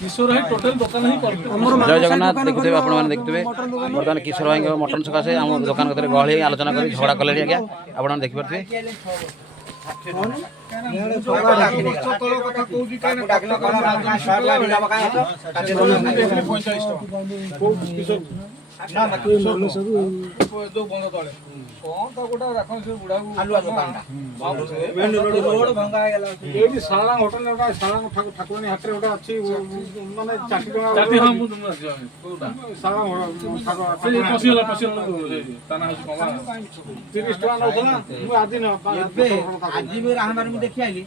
किशोर भाई टोटल दुकान ही करते जय जगन्नाथ देखुए आपण मैंने देखुए बर्तमान किशोर भाई मटन सकाशे आम दुकान कतरे गहली आलोचना कर झगड़ा कले आज्ञा आपण देखिपे ना ना किशोर जो बंद तले कौन तो गोटा रखन से बुढ़ा आलुआ दुकान मेन रोड भंगा गेला एडी साला होटल ओटा साला ठाकुरानी हाथ रे ओटा अछि माने चाटी हां मु तुम कोटा साला ठाकुर से पसिला ताना हस कमा 30 टका नौथला मु आदि न आदि में हमर मु देखि आइली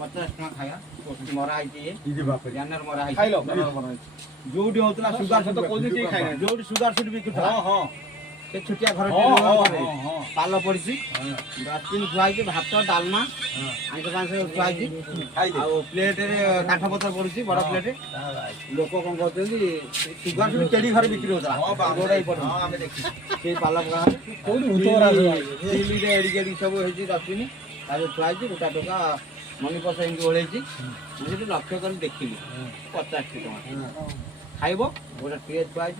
50 टका खाया मरा आइती इदी बाप जानर मरा आइती खाइलो जोडी होतला सुगार से तो कोनी के खाइना जोडी सुगार से भी कुछ हां हां से छुटिया घर पालो पड़सी रातिन खुआई के भात डालमा आइक पांच खुआई की आ प्लेट रे काठ पत्थर पड़सी बड़ा प्लेट लोक कोन कहते सुगार से चेडी घर बिक्री होता गोडाई पड़ हां हमें देखि से पालो का कोनी भूतरा दिल्ली रे एडी गेडी सब हेजी रातिन आ खुआई की गोटा टका मनी पैसा इनके ओळेची मुझे लक्ष्य कर देखिली 50 टका खाइबो गोटा ट्रे खुआई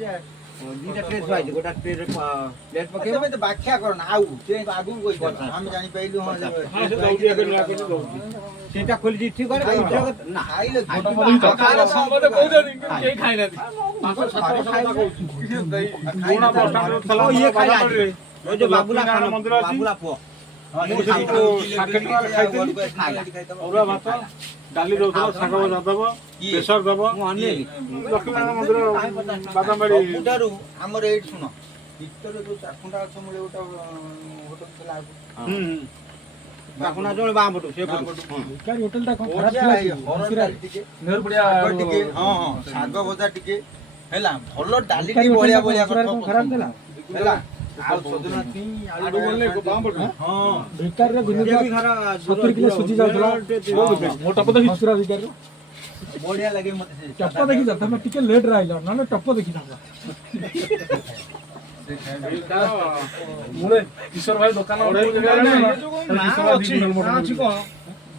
दीटा ट्रे खुआई गोटा ट्रे प्लेट पके तो व्याख्या करना आउ से आगु कोइ हम जानि पइलु हां सेटा खोली दी ठीक करे ना खाइले खाइले संबंध कहू दे के खाइ ना पांच सारे खाइ गोणा बस्टांड चलो ये खाइ जो बाबूला खाना मंदिर अछि बाबूला पो अरुआ भात डाली दौथल शाग भजा दब प्रेसर दब लक्ष्मीनारायण मंदिर बादामबाड़ी आमर एट सुन भीतर जो चाखुंडा अच्छे मुझे गोटे होटल चला चाखुंडा जो बाम पटू से होटल टा खराब नेहर बढ़िया हां हां शाग भजा टिके हैला भलो डाली टी बलिया बलिया खराब देला हैला आडू बोलले बाम पटू हां भितर रे गुनी भी खरा 70 किलो सुजी जाउतला मोटा पद हिस्सा भितर बढ़िया लगे मते टप्प देखि जा तमे टिके लेट राइलो न टप्प देखि जा मुरे किशोर भाई दुकान ओढे किशोर को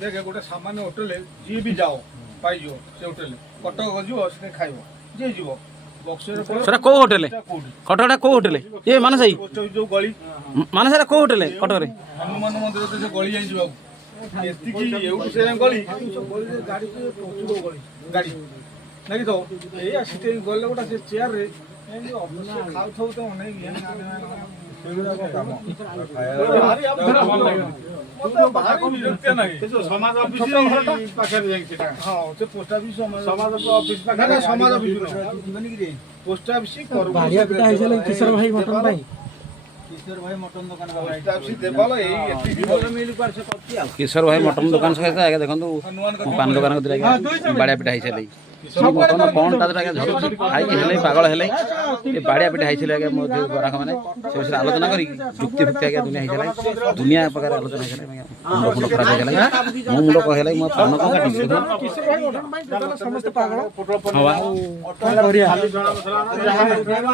देख गोटे सामान्य होटल जी भी जाओ पाई जो से होटल कटक गजो से खाइबो जे जीवो सर को होटल कटकटा को होटल ये मानस भाई जो गली मानस सर को होटल कटक रे हनुमान मंदिर से गली जाई जीवा एति की एउट से गली गाड़ी से पहुंचो गाड़ी नहीं तो ए सिटे गले गोटा से चेयर रे खाउ थौ तो नहीं सेगुड़ा को काम भारी अब धरा भल लागे तो बाहर को विरक्त नहीं जो समाज ऑफिस पाखे जाई सेटा हां से पोस्ट ऑफिस समाज ऑफिस पाखे ना समाज ऑफिस जीवन की रे पोस्ट ऑफिस करू बारिया पिटा हैले किशोर भाई मटन भाई किशोर भाई मटन दुकान पोस्ट ऑफिस देबालो एई एति दिबल मिल पर से कति आ किशोर भाई मटन दुकान सहित आगे देखंतु पान दुकान को दिला बाड़िया पिटा हैले मटन कौन ता झड़ खाई हेले पागल हेले ये बाड़िया पिटा हैले आगे मोदी बराक माने से विषय आलोचना करी जुक्ति भुक्ति आगे दुनिया हैले दुनिया प्रकार आलोचना हैले मुंड खराब हैले मो मुंड कहले मो पान को काटी किशोर भाई मटन भाई समस्त पागल हां बढ़िया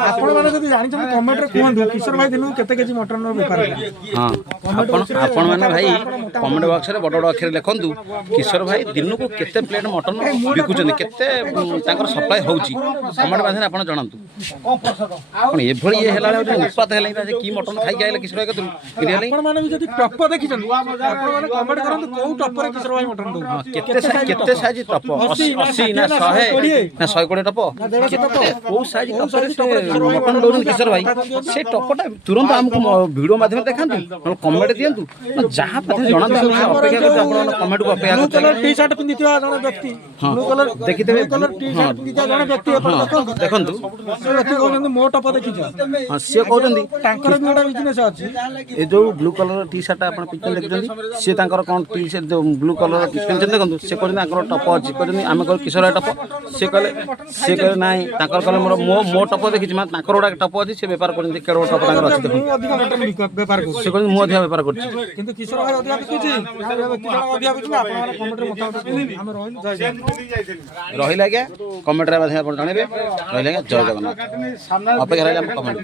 आपण माने जदी जानि छन कमेंट रे कहंदु किशोर भाई दिनु केते केजी मटन रो व्यापार हां आपण माने भाई कमेंट बॉक्स रे बड़ बड़ अक्षर लिखंदु किशोर भाई दिनु को केते प्लेट मटन बिकुचन केते तांकर सप्लाई होउची कमेंट माध्यम आपण जणांतु आपण एभଳି ये हेला उत्पाद हेलै जे की मटन खाइ गाइले किशोर भाई कतु आपण माने जदी टप देखि छन आपण माने कमेंट करंतु को टप रे किशोर भाई मटन दउ केते साइज टप 80 ना 100 ना 120 टप को साइज टप रे मटन दउन किशोर भाई से टपटा तुरंत हमको वीडियो माध्यम देखांतु कमेंट दियंतु जहां पथे जणांतु अपेक्षा करते आपण कमेंट को अपेक्षा करते कलर टी शर्ट पिंदिथिवा जण व्यक्ति ब्लू कलर देखिते कलर टी शर्ट पिंदिथिवा जण व्यक्ति देखंतु से व्यक्ति कहउछन मो टप देखि छ हां से कहउछन तांकर भी गोटा बिजनेस अछि ए जो ब्लू कलर टी शर्ट आपण पिक्चर देखिछन से तांकर कोन टी शर्ट जो ब्लू कलर पिक्चर देखंतु से कहउछन तांकर टप अछि कहउछन आमे को किशोर टप से कहले नाही तांकर कहले मो टप देखि छ माने तांकर गोटा टप अछि से व्यापार करन केडो टप तांकर अछि देखु अधिक मटन व्यापार को से कहउछन मो अधिक व्यापार करछि किंतु किशोर भाई अधिक बिकुछि व्यक्ति जण अधिक बिकुछि आपण माने कमेंट रे बताउ हम रहिला के कमेंट रे माध्यम आपण जणेबे रहिला के जय जगन्नाथ अपेक्षा रहला कमेंट